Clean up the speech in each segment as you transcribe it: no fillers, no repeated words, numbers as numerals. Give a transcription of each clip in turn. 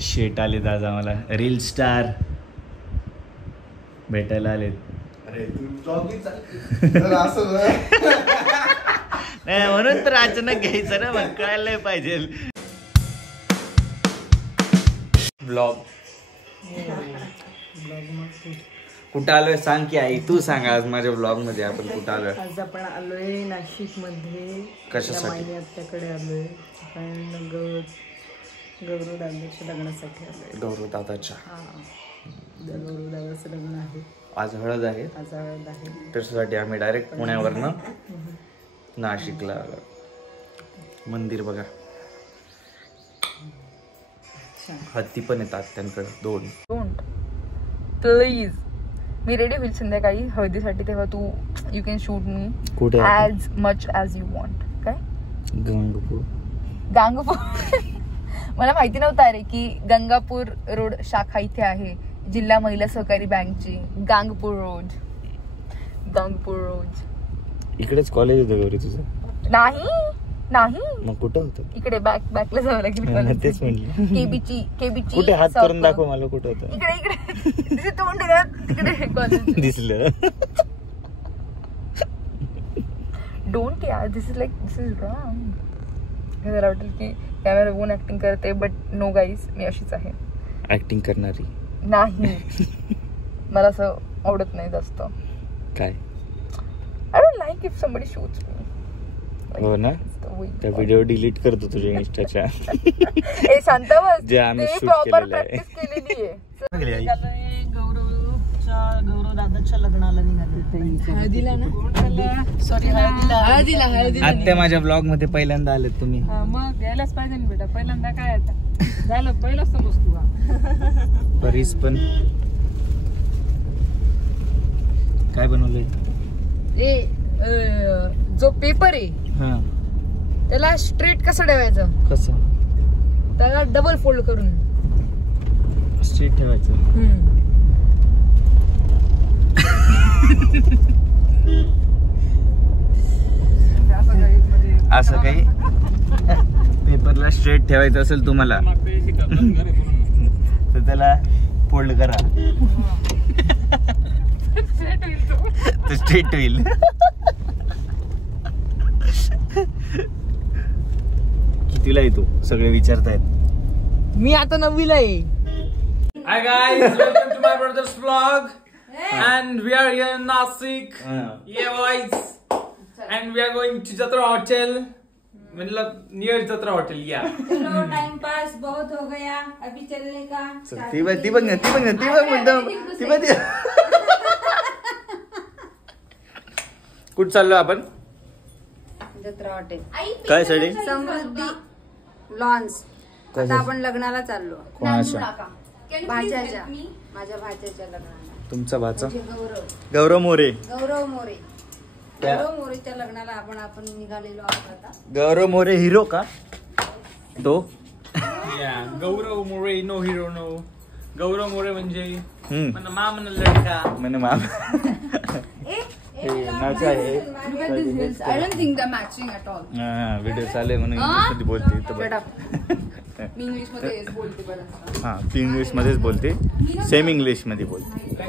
शेट आलेत आज आम्हाला, रील स्टार भेटायला आलेत. अरे तू नाही म्हणून तर अचानक घ्यायचं ना, मग कळायला पाहिजे. ब्लॉग कुठं आलोय सांग की आई, तू सांग आज माझ्या ब्लॉग मध्ये आपण कुठं आलोय. आज आपण आलोय नाशिक मध्ये. कशासाठी? आत्याकडे आलोय. आपण गौरव दादाच्या लग्नासाठी आलोय. गौरव दादाच्या? गौरव दादाचं लग्न आहे आज. हळद आहे. आज हळद आहे. त्याच्यासाठी आम्ही डायरेक्ट पुण्यावरनं नाशिकला आलो. मंदिर बघा, हत्ती पण येतात त्यांकडे 2. प्लीज मी रेडी होईल संध्याकाळी हळदीसाठी, तेव्हा तू यू कॅन शूट मी कुठे as much as you want. काय गांगपूर मला माहिती नव्हतं अरे की गंगापूर रोड शाखा इथे आहे, जिल्हा महिला सहकारी बँकची. गांगपूर रोड. इकडेच कॉलेज होतं गौरी तुझं? नाही नाही, मग कुठं होतं? इकडे बॅकला जावं लागेल. तेच म्हटलं. केबीची कुठे? हात करून दाखव मला कुठं होतं. इकडे तोंड तिकडे कॉलेज दिसलं. डोंट यार, दिस इज रॉंग. मला वाटेल की कॅमेरा बघून ऍक्टिंग करते, बट नो गाईज, मी अशीच आहे. ऍक्टिंग करणारी नाही, मला असं आवडत नाही जास्त. काय? I don't like if somebody shoots me. हो ना, त्या व्हिडिओ डिलीट करतो तुझ्या इंस्टाच्या. ए शांत बस, जे आम्ही ते शूट प्रॉपर केलेलं आहे. प्रॅक्टिस केलेली आहे. गौरव दादाच्या लग्नाला निघाले. हळदीला ना, सॉरी हळदीला. आत्या माझ्या ब्लॉग मध्ये पहिल्यांदा आलेत तुम्ही. मग यायलाच पाहिजे ना बेटा, पहिल्यांदा काय आता झालं, पहिलाच समज तू. परीस पण काय बनवलंय? जो पेपर आहे त्याला स्ट्रेट कसं ठेवायचं? कसं? त्याला डबल फोल्ड करून स्ट्रेट ठेवायचं. असं काही पेपरला स्ट्रेट ठेवायचं असेल तुम्हाला तर त्याला फोल्ड करा, तर स्ट्रेट होईल. कितीला येतो सगळे विचारतायत. मी आता 9वीला आहे. Hi guys, welcome to my brother's vlog. And we are here in Nasik. Yeah boys. And we are going to Jatra Hotel. मतलब near Jatra Hotel, yeah. चलो टाइम पास बहुत हो गया, अभी चलने का. ती बघ कुठं चाललो आपण? जत्रा हॉटेल. काय साठी? समृद्धी लॉन्स. आता आपण लग्नाला चाललो. कोणाच्या? भाच्याच्या, माझ्या भाच्याच्या लग्नाला. तुमचा भाचा? गौरव मोरे. गौरव मोरेच्या लग्नाला आपण निघालेलो आहोत आता. गौरव मोरे हिरो का तो? Yeah, गौरव मोरे no hero no. गौरव मोरे म्हणजे मन मामन लडका. मन माम. नाच आहे. I don't think they're matching at all. Video चालू म्हणून इंग्लिश बोलते. मी इंग्लिश मध्ये बोलते बरं. हा, ती इंग्लिश मध्येच बोलते, सेम इंग्लिश मध्ये बोलते.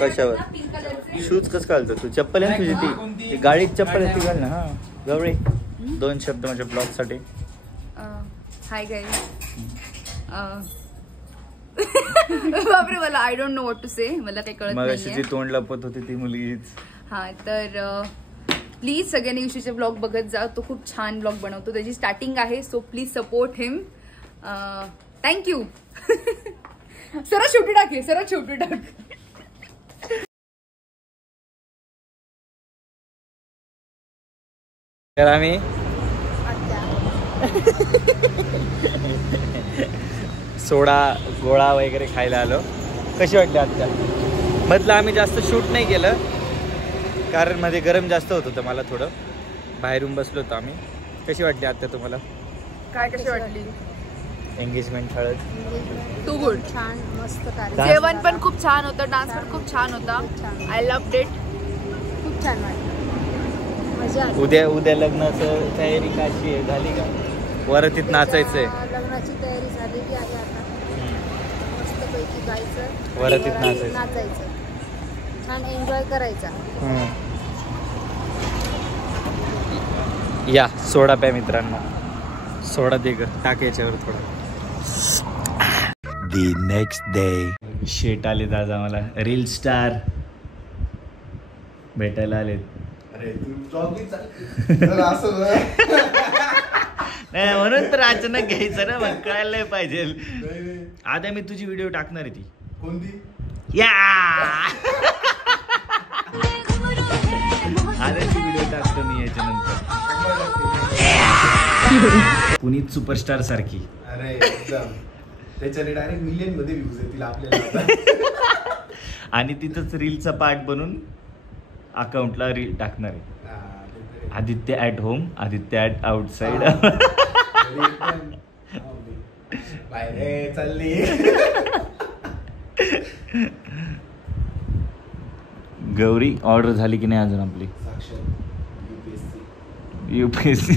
कशावर? शूज कसं घालतो तू? चप्पल आहे तुझी ती गाडीत चप्पल आहे ती घाल ना. हा गवळे, 2 शब्द माझ्या ब्लॉग साठी. Hi guys. बापरे, मला I don't know what to say. मला काही कळत नाही. मगाशी जी तोंड लपत होती ती मुलगीच. हा, तर प्लीज सगळ्यांनी युशीचे ब्लॉग बघत जा. तो खूप छान ब्लॉग बनवतो, त्याची स्टार्टिंग आहे. So please support him. Thank you. सरळ शेवटी टाक. तर आम्ही सोडा गोळा वगैरे खायला आलो. कशी वाटली आत्या? मधलं आम्ही जास्त शूट नाही केलं कारण मध्ये गरम जास्त होत होतं. मला थोडं बाहेरून बसलो होतो आम्ही. कशी वाटली आत्या तुम्हाला? काय कशी वाटली एंगेजमेंट हळद? Too good. छान, मस्त कार्य. जेवण पण खूप छान होतं, डान्स पण खूप छान होता. I loved it. खूप छान वाटलं. उद्या लग्नाचं तयारी कशी आहे? झाली का? वरातीत नाचायचंय. लग्नाची तयारी तयारी झालेली आहे आता. मस्तपैकी जायचं, वरातीत वरातीत नाचायचं. नाचायचं, छान एन्जॉय करायचा. या सोडा प्या मित्रांनो, सोडा दे ग, टाक याच्यावर थोडा. The next day शेट आले दादा मला, रील स्टार भेटायला आले. नाही म्हणून तर अचानक घ्यायचं ना, मग कळायला पाहिजे. आता मी तुझी व्हिडिओ टाकणार आहे. ती कोणती? या आताची व्हिडिओ टाकतो मी याच्यानंतर. पुनीत सुपरस्टार सारखी. अरे एकदम त्याच्याने डायरेक्ट मिलियन मध्ये व्ह्यूज येतील आपल्याला. आणि तिथंच रीलचा पार्ट बनून अकाउंटला रील टाकणार आहे. Aditya at home, Aditya at outside. बाहेर चालली. गौरी ऑर्डर झाली की नाही अजून आपली? UPSC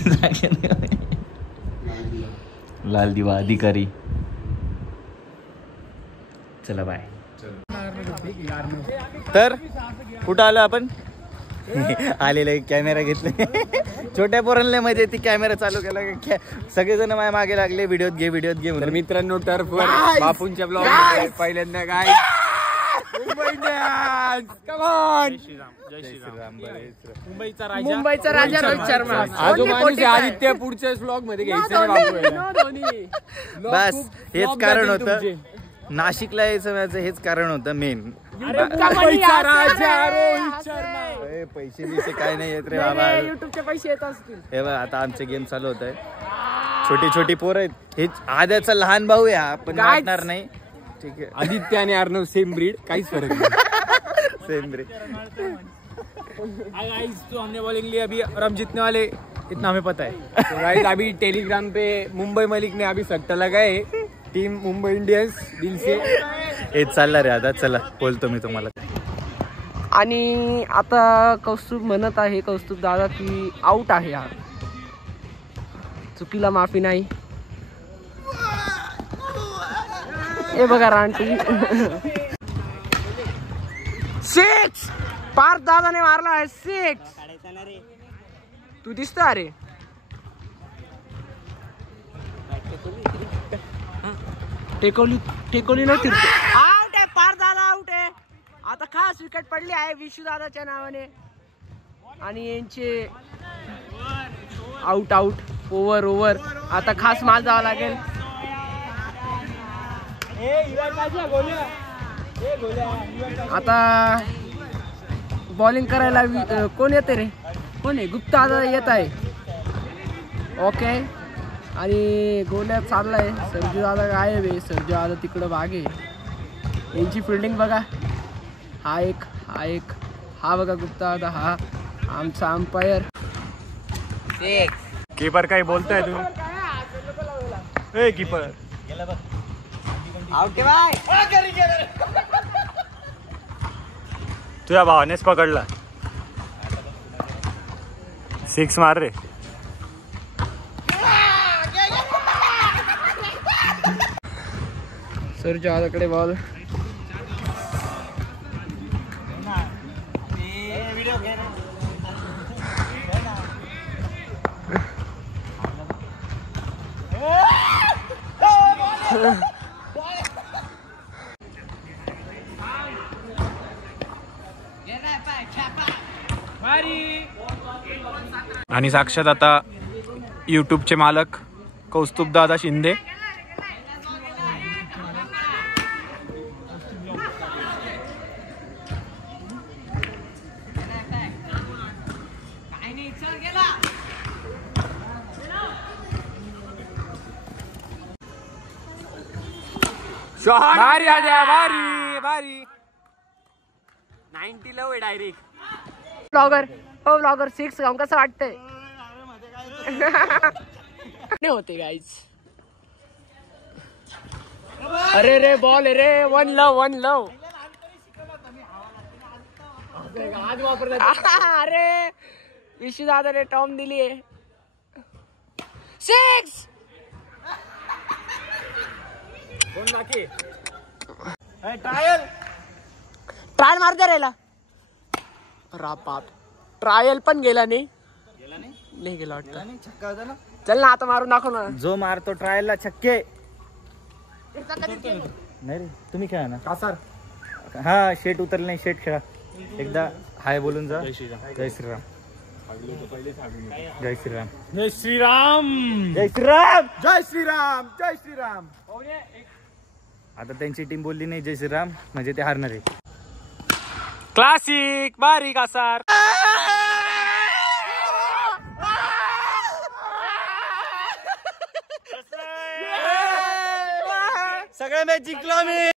लाल दिवा अधिकारी. चला बाय. तर कुठं आलो आपण? आलेलं कॅमेरा घेतले. छोट्या पोरांना मध्ये ती कॅमेरा चालू केला, सगळेजण माझ्या मागे लागले, व्हिडिओत घे व्हिडिओत घे म्हणून. मित्रांनो टर्फवर बापूंच्या ब्लॉग पहिल्यांदा काय मुंबईचा राजा रोहित शर्मा. आदित्य पुढच्या ब्लॉग मध्ये घ्यायचं. बस हेच कारण होतं नाशिकला यायचं माझं, हेच कारण होतं मेन. पैसे बिसे काय नाही येत रे बाबा, युट्यूबचे पैसे येत असतील. हे बघ आता आमचे गेम चालू होत आहे. छोटी छोटी पोरं आहेत. हेच आद्याचा लहान भाऊ आहे हा, पण वाटणार नाही. ठीक है, आदित्य आणि अर्णव सेम ब्रीड, काहीच फर्क नहीं. Same breed. गाइस तो हमने बॉलिंग अभी रम जीतने वाले, इतना हमें पता है. तो गाइस अभी टेलीग्राम पे मुंबई मलिक ने अभी सट्टा लगाए, टीम मुंबई इंडियन्स दिल से. हे चालला रे आता, चला बोलतो मी तुम्हाला. आणि आता कौस्तुभ म्हणत आहे, कौस्तुभ दादा, की आउट आहे हा, चुकीला माफी नाही. हे बघा रानटी. 6 पार्थ दादाने मारला आहे 6. तू दिसतो अरे. टेकोली नाही फिरतो. आउट आहे पार्थ दादा, आउट आहे. आता खास विकेट पडली आहे विशू दादाच्या नावाने, आणि यांचे आउट ओव्हर. आता खास माल जावं लागेल. आता बॉलिंग करायला कोण येते रे? कोण आहे? गुप्ता दादा येत आहे. ओके, आणि गोल्यात चाललाय सर्जू दादा. गायब आहे सर्जू दादा, तिकडं बागे. यांची फिल्डिंग बघा. हा एक हा बघा गुप्ता दादा, हा आमचा अंपायर. कीपर काही बोलताय तू? ए कीपर तुझ्या भावानेच पकडला. 6 मार रे. सर्जू दादाकडे बॉल. आणि साक्षात आता यूट्यूबचे मालक कौस्तुभ दादा शिंदे. भारी आद्या, भारी 90 लव आहे डायरेक्ट. ब्लॉगर हो, ब्लॉगर 6 गाव कसं वाटतंय? नाही होते गाईज. अरे रे बॉल रे, 1 लव. अरे विशू दादाने टॉम दिली आहे. 6 ट्रायल ट्रायल मारते राहिला बाप ट्रायल पण गेला नाही गेला वाटतं. छक्का होता ना. चल ना आता मारून दाखव ना. जो मारतो ट्रायलला छक्के. नाही रे तुम्ही खेळा ना. कासार हा शेट उतरले नाही. शेट खेळा एकदा हाय बोलून जा. जय श्रीराम. जय श्रीराम. जय श्रीराम. जय श्रीराम. जय श्रीराम. जय श्रीराम. जय श्रीराम. आता त्यांची टीम बोलली नाही जय श्रीराम म्हणजे ते हारणार आहे. क्लासिक बारीक आसार. सगळ्या मॅच जिंकलो मी.